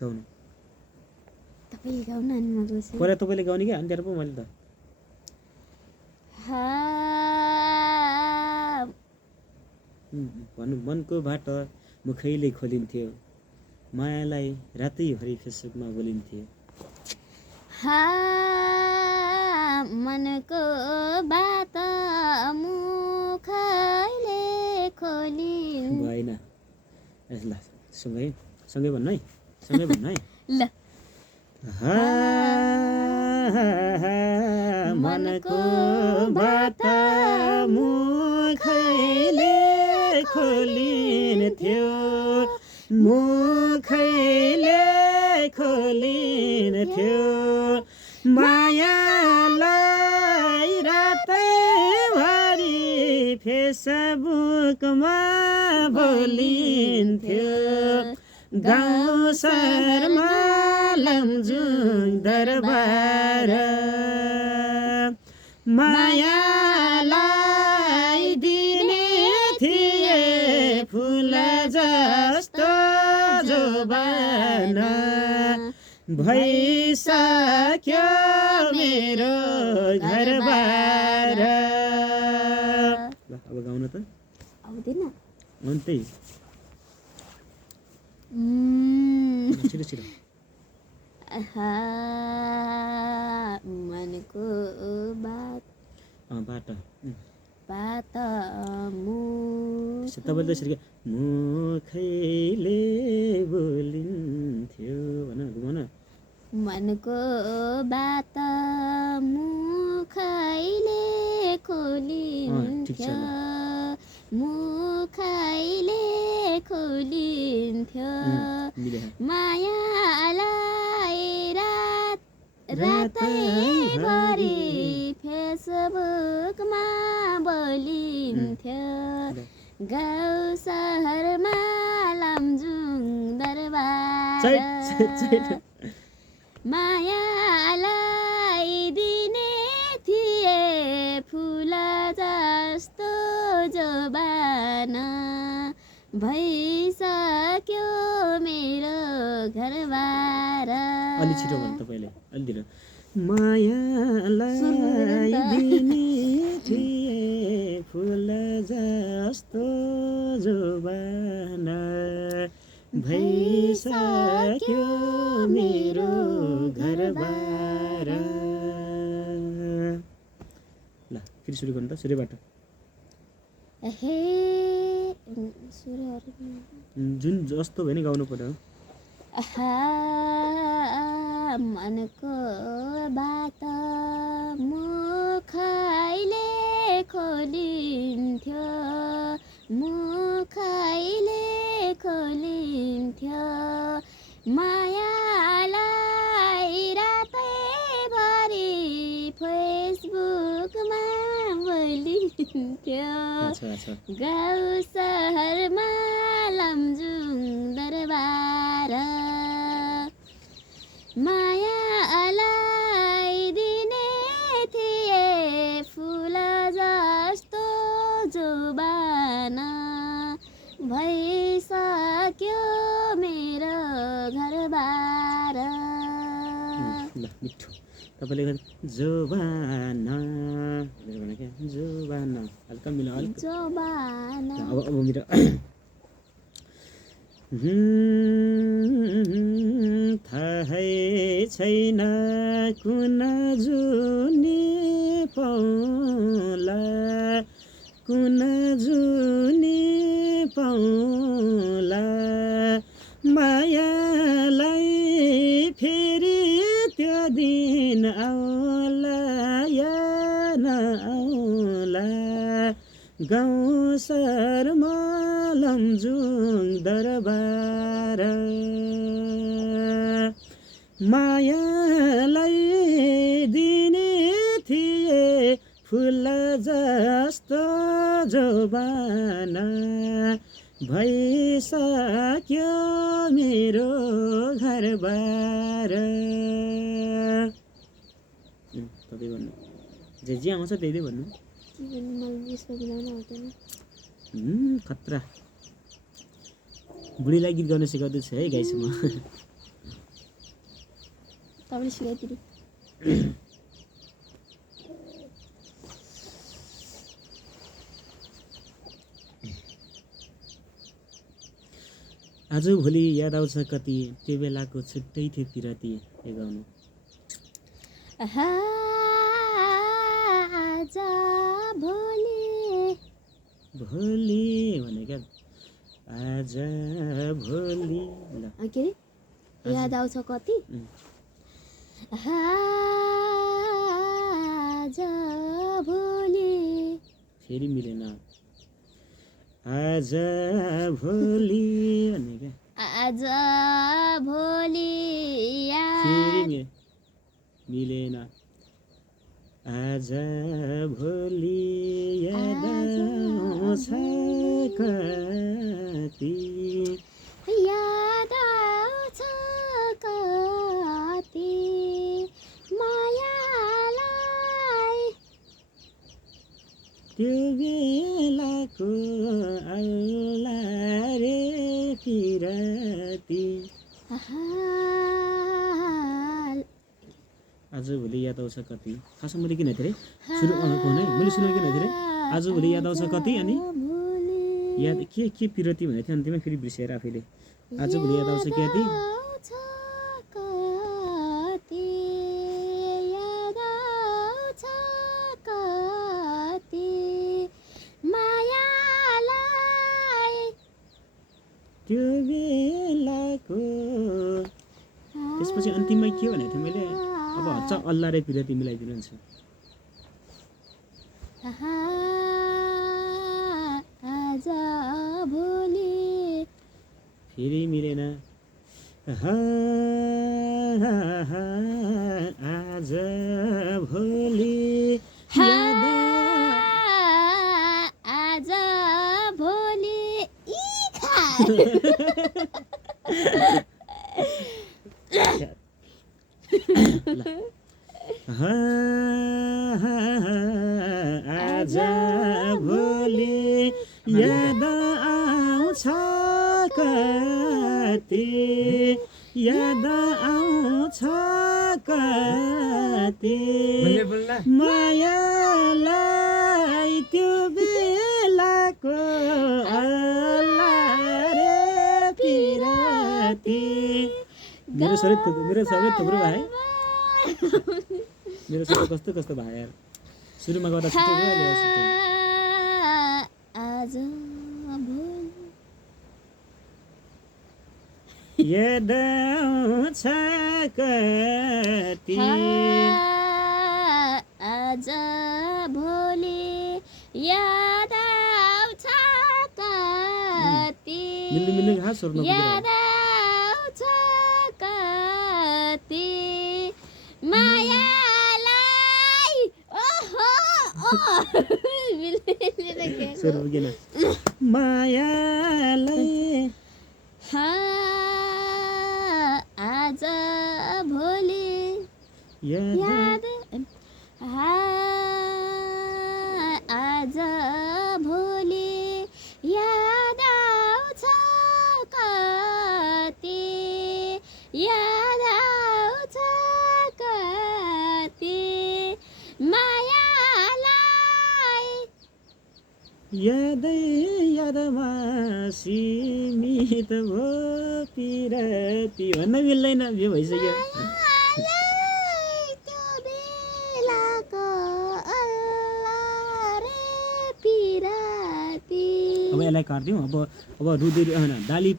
गाउनु तपाईले गाउन अनि म गाउँछु पहिला तपाईँले गाउने कि अनि त्यहाँ पो मैले त भन्नु मनको बाटो मुखैले खोलिन्थ्यो मायालाई रातैभरि फेसबुकमा बोलिन्थ्यो मनको बात मुखैले खोलिन् भएन ल सँगै सँगै भन्नु है सँगै भन्नु है ल मनको बात मुखैले खोलिन्थ्यो मुखैले खोलिन्थ्यो मायालाई रातैभरि फेसबुकमा बोलिन्थ्यो गाउँ सहरमा लमजुङ दरबार मायालाई दिने थिए फुल जस्तो जोबाना भइसक्यो मेरो घरबार अब गाउन त आउँदैन अन्त्य छिटो छिटो मनको बात बाटो बात तपाईँले त्यसरी मुखैले बोलिन्थ्यो भन मनको बात मुखैले खोलिन्थ्यो मुखैले खोलिन्थ्यो मायालाई रातैभरि फेसबुकमा बोलिन्थ्यो गाउँ सहरमा लमजुङ दरबार मायालाई दिने थिए फुल जस्तो जोबाना भइसक्यो मेरो घरबार अलि छिटो भन्नु तपाईँले अलि ढिलो मायालाई दिने थिए फुल जस्तो जोबाना भइसक्यो मेरो घरबार ल फेरि सुरु गर्नु त सुरुबाट जुन जस्तो भयो नि गाउनु पर्यो मनको बात मुखैले खोलिन्थ्यो मुखैले खोलिन्थ्यो मायालाई रातैभरि फेसबुकमा बोलिन्थ्यो गाउँ सहरमा लमजुङ दरबार मायालाई दिने थिए फुल जस्तो जोबाना भइसक्यो मेरो घरबार मिठो तपाईँले जोबाना जोबाना हल्का मिला जोबाना अब मेरो थाहै छैन कुन जुनी पाउला कुन जुनी पाउला मायालाई फेरि त्यो दिन आउला या नआउला गाउँ सहरमा लमजुङ दरबार मायालाई दिने थिए फुल जस्तो जोबाना भइसक्यो मेरो घरबार तपाईँ भन्नु जे आउँछ त्यही भन्नु खतरा बुढीलाई गीत गाउन सिकाउँदैछु है गाइस म तपाईँले सिकाइदिनु आजभोलि याद आउँछ कति त्यो बेलाको छुट्टै थियो पिरती यो गाउनु आज भोलि भोलि भनेका आज भोलि ल के अरे याद आउँछ कति आज भोलि फेरि मिलेन आज भोलि भनेका आज भोलि फेरि मिलेन आज भोलि याद आउँछ कति याद आउँछ कति मायालाई त्यो बेलाको अल्ला रे पिरती आजभोलि याद आउँछ कति खासमा मैले किन थिएँ सुरु मैले सुनेको किन थिएँ आजभोलि याद आउँछ कति अनि याद के पिरती भनेको थियो अन्तिममा फेरि बिर्सेर आफैले आजभोलि याद आउँछ कति त्यो बेलाको त्यसपछि अन्तिममा के भनेको थिएँ मैले अब हच्च अल्ला रे पिरती मिलाइदिनु हुन्छ आज भोलि फेरि मिलेन आज भोलि आज भोलि आज भोलि याद आउँछ कति याद आउँछ कति मायालाई त्यो बेलाको अल्ला रे पिरती मेरो सबै थुप्रो भाइ मेरो सबै कस्तो कस्तो भाइ यार सुरुमा गर्दा छिटो गयो आज याद आउँछ कति आज भोलि याद आउँछ कति मिल्ने घाँस सोर्नु याद आउँछ कति मायालाई ओहो सुरु पुगेन मायालाई आज भोलि याद आज भोलि याद आउँछ कति याद आउँछ कति मायालाई यादै यादमा सीमित भो पिरती भन्न मिल्दैन यो भइसक्यो अब यसलाई काट्दिउँ अब रुँदै दाली